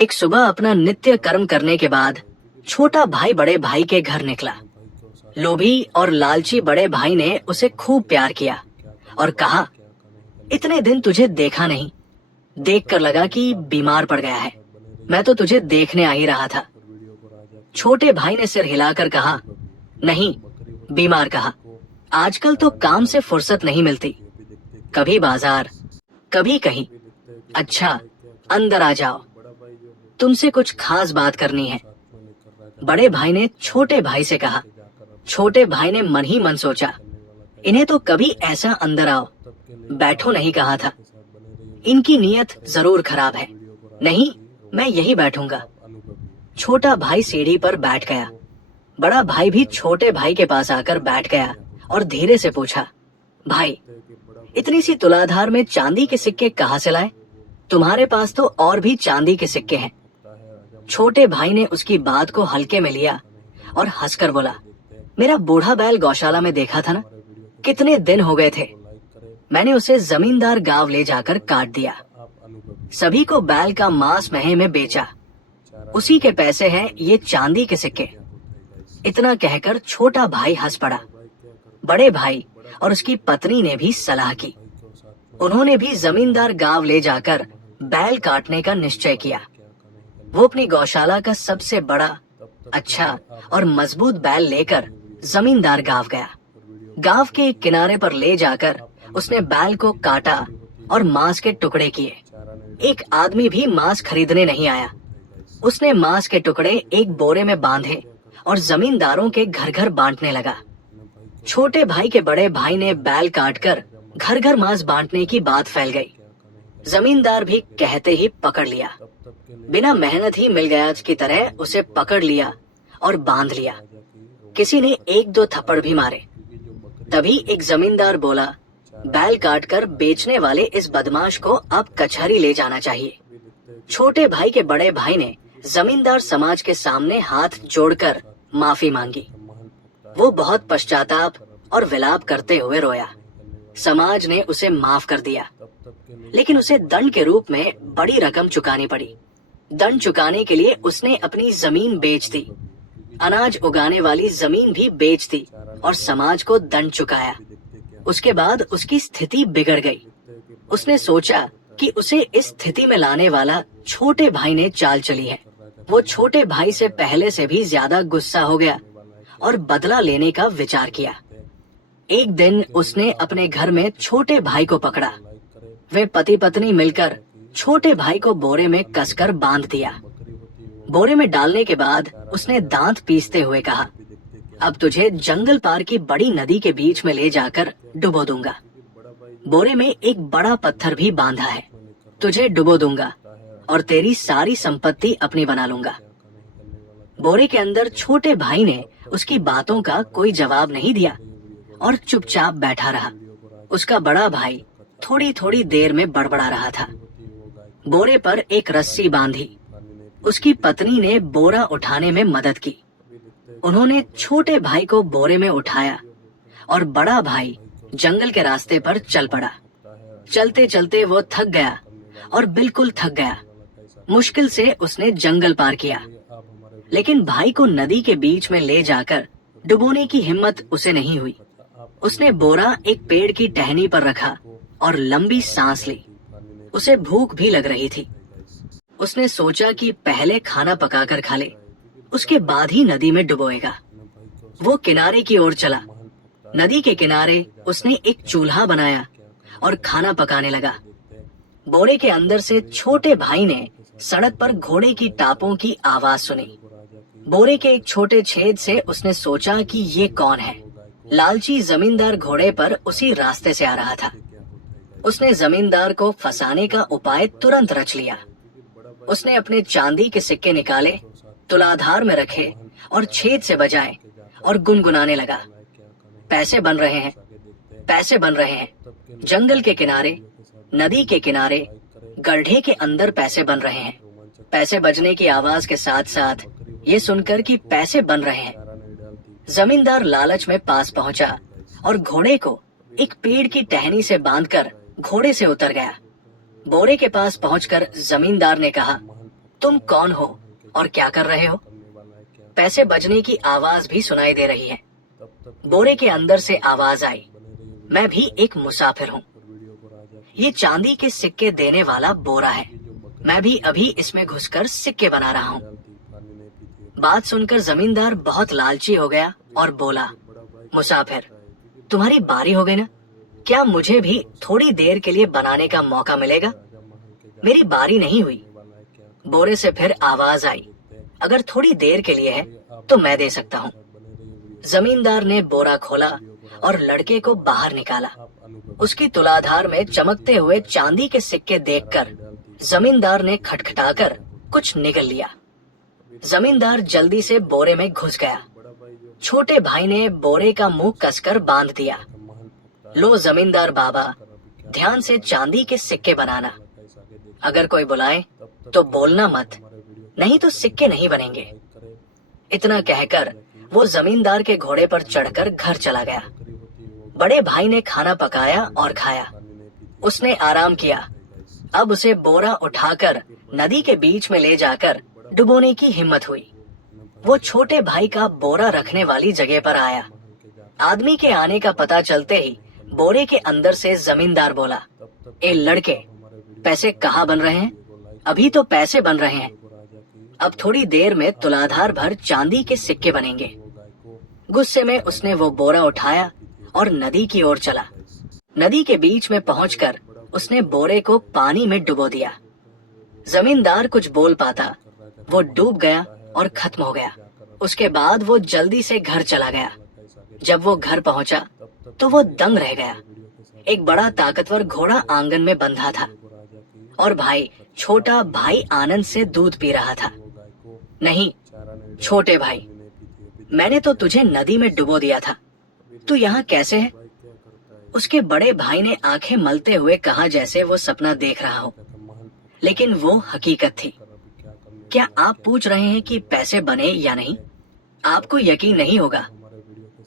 एक सुबह अपना नित्य कर्म करने के बाद छोटा भाई बड़े भाई के घर निकला। लोभी और लालची बड़े भाई ने उसे खूब प्यार किया और कहा, इतने दिन तुझे देखा नहीं, देखकर लगा कि बीमार पड़ गया है। मैं तो तुझे देखने आ ही रहा था। छोटे भाई ने सिर हिलाकर कहा, नहीं, बीमार कहा। आजकल तो काम से फुर्सत नहीं मिलती, कभी बाजार, कभी कहीं। अच्छा, अंदर आ जाओ, तुमसे कुछ खास बात करनी है। बड़े भाई ने छोटे भाई से कहा। छोटे भाई ने मन ही मन सोचा, इन्हें तो कभी ऐसा अंदर आओ, बैठो नहीं कहा था। इनकी नीयत जरूर खराब है। नहीं, मैं यही बैठूंगा। छोटा भाई सीढ़ी पर बैठ गया। बड़ा भाई भी छोटे भाई के पास आकर बैठ गया और धीरे से पूछा, भाई, इतनी सी तुलाधार में चांदी के सिक्के कहाँ से लाए? तुम्हारे पास तो और भी चांदी के सिक्के हैं। छोटे भाई ने उसकी बात को हल्के में लिया और हंसकर बोला, मेरा बूढ़ा बैल गौशाला में देखा था ना, कितने दिन हो गए थे। मैंने उसे जमींदार गांव ले जाकर काट दिया। सभी को बैल का मांस महे में बेचा। उसी के पैसे हैं ये चांदी के सिक्के। इतना कहकर छोटा भाई हंस पड़ा। बड़े भाई और उसकी पत्नी ने भी सलाह की। उन्होंने भी जमींदार गांव ले जाकर बैल काटने का निश्चय किया। वो अपनी गौशाला का सबसे बड़ा, अच्छा और मजबूत बैल लेकर जमींदार गांव गया। गांव के एक किनारे पर ले जाकर उसने बैल को काटा और मांस के टुकड़े किए। एक आदमी भी मांस खरीदने नहीं आया। उसने मांस के टुकड़े एक बोरे में बांधे और जमींदारों के घर घर बांटने लगा। छोटे भाई के बड़े भाई ने बैल काटकर घर घर मांस बांटने की बात फैल गई। जमींदार भी कहते ही पकड़ लिया। बिना मेहनत ही मिल गया की तरह उसे पकड़ लिया और बांध लिया। किसी ने एक दो थप्पड़ भी मारे। तभी एक जमींदार बोला, बैल काटकर बेचने वाले इस बदमाश को अब कचहरी ले जाना चाहिए। छोटे भाई के बड़े भाई ने जमींदार समाज के सामने हाथ जोड़कर माफी मांगी। वो बहुत पश्चाताप और विलाप करते हुए रोया। समाज ने उसे माफ कर दिया, लेकिन उसे दंड के रूप में बड़ी रकम चुकानी पड़ी। दंड चुकाने के लिए उसने अपनी जमीन बेच दी, अनाज उगाने वाली जमीन भी बेच दी और समाज को दंड चुकाया। उसके बाद उसकी स्थिति बिगड़ गई। उसने सोचा कि उसे इस स्थिति में लाने वाला छोटे भाई ने चाल चली है। वो छोटे भाई से पहले से भी ज्यादा गुस्सा हो गया और बदला लेने का विचार किया। एक दिन उसने अपने घर में छोटे भाई को पकड़ा। वे पति पत्नी मिलकर छोटे भाई को बोरे में कसकर बांध दिया। बोरे में डालने के बाद उसने दांत पीसते हुए कहा, अब तुझे जंगल पार की बड़ी नदी के बीच में ले जाकर डुबो दूंगा। बोरे में एक बड़ा पत्थर भी बांधा है। तुझे डुबो दूंगा और तेरी सारी संपत्ति अपनी बना लूंगा। बोरे के अंदर छोटे भाई ने उसकी बातों का कोई जवाब नहीं दिया और चुपचाप बैठा रहा। उसका बड़ा भाई थोड़ी थोड़ी देर में बड़बड़ा रहा था। बोरे पर एक रस्सी बांधी। उसकी पत्नी ने बोरा उठाने में मदद की। उन्होंने छोटे भाई को बोरे में उठाया और बड़ा भाई जंगल के रास्ते पर चल पड़ा। चलते चलते वो थक गया और बिल्कुल थक गया। मुश्किल से उसने जंगल पार किया, लेकिन भाई को नदी के बीच में ले जाकर डुबोने की हिम्मत उसे नहीं हुई। उसने बोरा एक पेड़ की टहनी पर रखा और लंबी सांस ली। उसे भूख भी लग रही थी। उसने सोचा कि पहले खाना पकाकर खा ले, उसके बाद ही नदी में डुबोएगा। वो किनारे की ओर चला। नदी के किनारे उसने एक चूल्हा बनाया और खाना पकाने लगा। बोरे के अंदर से छोटे भाई ने सड़क पर घोड़े की टापों की आवाज सुनी। बोरे के एक छोटे छेद से उसने सोचा कि ये कौन है। लालची जमींदार घोड़े पर उसी रास्ते से आ रहा था। उसने जमींदार को फंसाने का उपाय तुरंत रच लिया। उसने अपने चांदी के सिक्के निकाले, तुलाधार में रखे और छेद से बजाए और गुनगुनाने लगा, पैसे बन रहे हैं, पैसे बन रहे हैं। जंगल के किनारे, नदी के किनारे, गड्ढे के अंदर पैसे बन रहे हैं। पैसे बजने की आवाज के साथ साथ ये सुनकर कि पैसे बन रहे हैं, जमींदार लालच में पास पहुंचा और घोड़े को एक पेड़ की टहनी से बांधकर घोड़े से उतर गया। बोरे के पास पहुंचकर जमींदार ने कहा, तुम कौन हो और क्या कर रहे हो? पैसे बजने की आवाज भी सुनाई दे रही है। बोरे के अंदर से आवाज आई, मैं भी एक मुसाफिर हूँ। ये चांदी के सिक्के देने वाला बोरा है। मैं भी अभी इसमें घुसकर सिक्के बना रहा हूँ। बात सुनकर जमींदार बहुत लालची हो गया और बोला, मुसाफिर, तुम्हारी बारी हो गई ना? क्या मुझे भी थोड़ी देर के लिए बनाने का मौका मिलेगा? मेरी बारी नहीं हुई। बोरे से फिर आवाज आई, अगर थोड़ी देर के लिए है तो मैं दे सकता हूँ। जमींदार ने बोरा खोला और लड़के को बाहर निकाला। उसकी तुलाधार में चमकते हुए चांदी के सिक्के देखकर जमींदार ने खटखटाकर कुछ निगल लिया। जमींदार जल्दी से बोरे में घुस गया। छोटे भाई ने बोरे का मुंह कसकर बांध दिया। लो जमींदार बाबा, ध्यान से चांदी के सिक्के बनाना। अगर कोई बुलाए तो बोलना मत, नहीं तो सिक्के नहीं बनेंगे। इतना कहकर वो जमींदार के घोड़े पर चढ़कर घर चला गया। बड़े भाई ने खाना पकाया और खाया। उसने आराम किया। अब उसे बोरा उठाकर नदी के बीच में ले जाकर डुबोने की हिम्मत हुई। वो छोटे भाई का बोरा रखने वाली जगह पर आया। आदमी के आने का पता चलते ही बोरे के अंदर से जमींदार बोला, ए लड़के, पैसे कहाँ बन रहे हैं? अभी तो पैसे बन रहे हैं। अब थोड़ी देर में तुलाधार भर चांदी के सिक्के बनेंगे। गुस्से में उसने वो बोरा उठाया और नदी की ओर चला। नदी के बीच में पहुंचकर उसने बोरे को पानी में डुबो दिया। जमींदार कुछ बोल पाता, वो डूब गया और खत्म हो गया। उसके बाद वो जल्दी से घर चला गया। जब वो घर पहुंचा तो वो दंग रह गया। एक बड़ा ताकतवर घोड़ा आंगन में बंधा था और भाई, छोटा भाई आनंद से दूध पी रहा था। नहीं छोटे भाई, मैंने तो तुझे नदी में डुबो दिया था, तू यहाँ कैसे है? उसके बड़े भाई ने आंखें मलते हुए कहा जैसे वो सपना देख रहा हो, लेकिन वो हकीकत थी। क्या आप पूछ रहे हैं कि पैसे बने या नहीं? आपको यकीन नहीं होगा,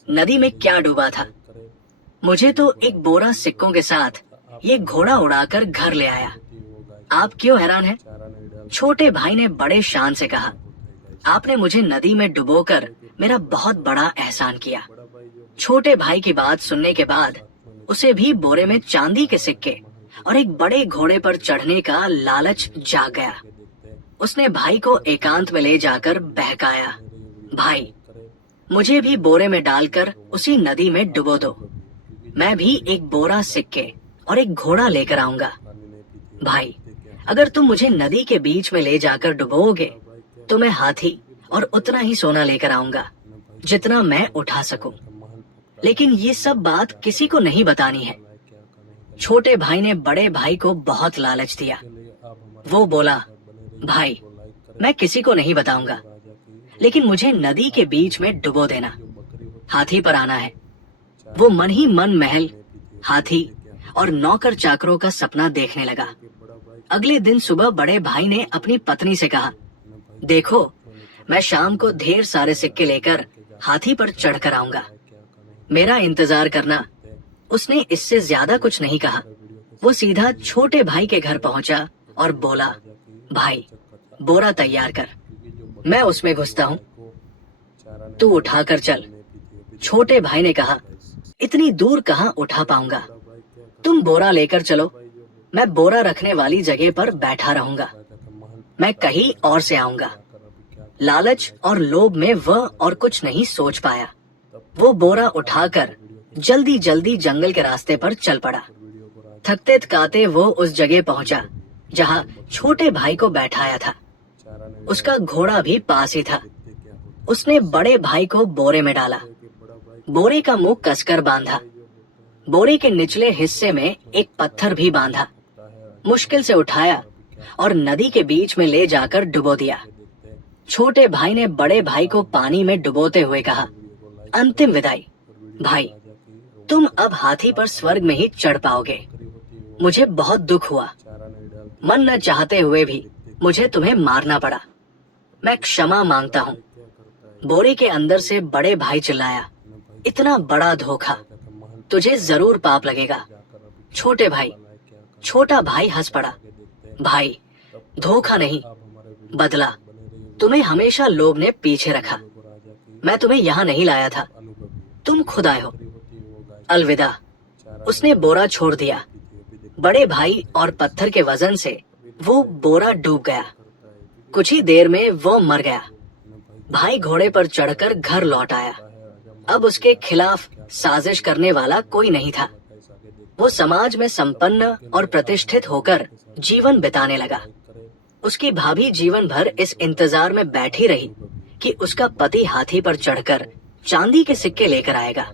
नदी में क्या डूबा था। मुझे तो एक बोरा सिक्कों के साथ ये घोड़ा उड़ाकर घर ले आया। आप क्यों हैरान हैं? छोटे भाई ने बड़े शान से कहा, आपने मुझे नदी में डुबोकर मेरा बहुत बड़ा एहसान किया। छोटे भाई की बात सुनने के बाद उसे भी बोरे में चांदी के सिक्के और एक बड़े घोड़े पर चढ़ने का लालच जाग गया। उसने भाई को एकांत में ले जाकर बहकाया, भाई, मुझे भी बोरे में डालकर उसी नदी में डुबो दो। मैं भी एक बोरा सिक्के और एक घोड़ा लेकर आऊंगा। भाई, अगर तुम मुझे नदी के बीच में ले जाकर डुबोगे तो मैं हाथी और उतना ही सोना लेकर आऊंगा जितना मैं उठा सकूं। लेकिन ये सब बात किसी को नहीं बतानी है। छोटे भाई ने बड़े भाई को बहुत लालच दिया। वो बोला, भाई, मैं किसी को नहीं बताऊंगा, लेकिन मुझे नदी के बीच में डुबो देना। हाथी पर आना है। वो मन ही मन महल, हाथी और नौकर चाकरों का सपना देखने लगा। अगले दिन सुबह बड़े भाई ने अपनी पत्नी से कहा, देखो, मैं शाम को ढेर सारे सिक्के लेकर हाथी पर चढ़कर आऊंगा, मेरा इंतजार करना। उसने इससे ज्यादा कुछ नहीं कहा। वो सीधा छोटे भाई के घर पहुंचा और बोला, भाई, बोरा तैयार कर, मैं उसमें घुसता हूँ, तू उठाकर चल। छोटे भाई ने कहा, इतनी दूर कहाँ उठा पाऊंगा, तुम बोरा लेकर चलो, मैं बोरा रखने वाली जगह पर बैठा रहूंगा, मैं कहीं और से आऊंगा। लालच और लोभ में वह और कुछ नहीं सोच पाया। वो बोरा उठाकर जल्दी जल्दी जंगल के रास्ते पर चल पड़ा। थकते थकाते वो उस जगह पहुंचा जहां छोटे भाई को बैठाया था। उसका घोड़ा भी पास ही था। उसने बड़े भाई को बोरे में डाला। बोरे का मुंह कसकर बांधा। बोरे के निचले हिस्से में एक पत्थर भी बांधा। मुश्किल से उठाया और नदी के बीच में ले जाकर डुबो दिया। छोटे भाई ने बड़े भाई को पानी में डुबोते हुए कहा, अंतिम विदाई। भाई, तुम अब हाथी पर स्वर्ग में ही चढ़ पाओगे। मुझे बहुत दुख हुआ, मन न चाहते हुए भी मुझे तुम्हें मारना पड़ा। मैं क्षमा मांगता हूँ। बोरे के अंदर से बड़े भाई चिल्लाया, इतना बड़ा धोखा, तुझे जरूर पाप लगेगा। छोटे भाई, छोटा भाई हंस पड़ा, भाई, धोखा नहीं, बदला तुम्हें हमेशा लोभ ने पीछे रखा। मैं तुम्हें यहाँ नहीं लाया था, तुम खुद आए हो। अलविदा। उसने बोरा छोड़ दिया। बड़े भाई और पत्थर के वजन से वो बोरा डूब गया। कुछ ही देर में वो मर गया। भाई घोड़े पर चढ़कर घर लौट आया। अब उसके खिलाफ साजिश करने वाला कोई नहीं था। वो समाज में संपन्न और प्रतिष्ठित होकर जीवन बिताने लगा। उसकी भाभी जीवन भर इस इंतजार में बैठी रही कि उसका पति हाथी पर चढ़कर चांदी के सिक्के लेकर आएगा,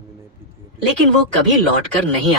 लेकिन वो कभी लौटकर नहीं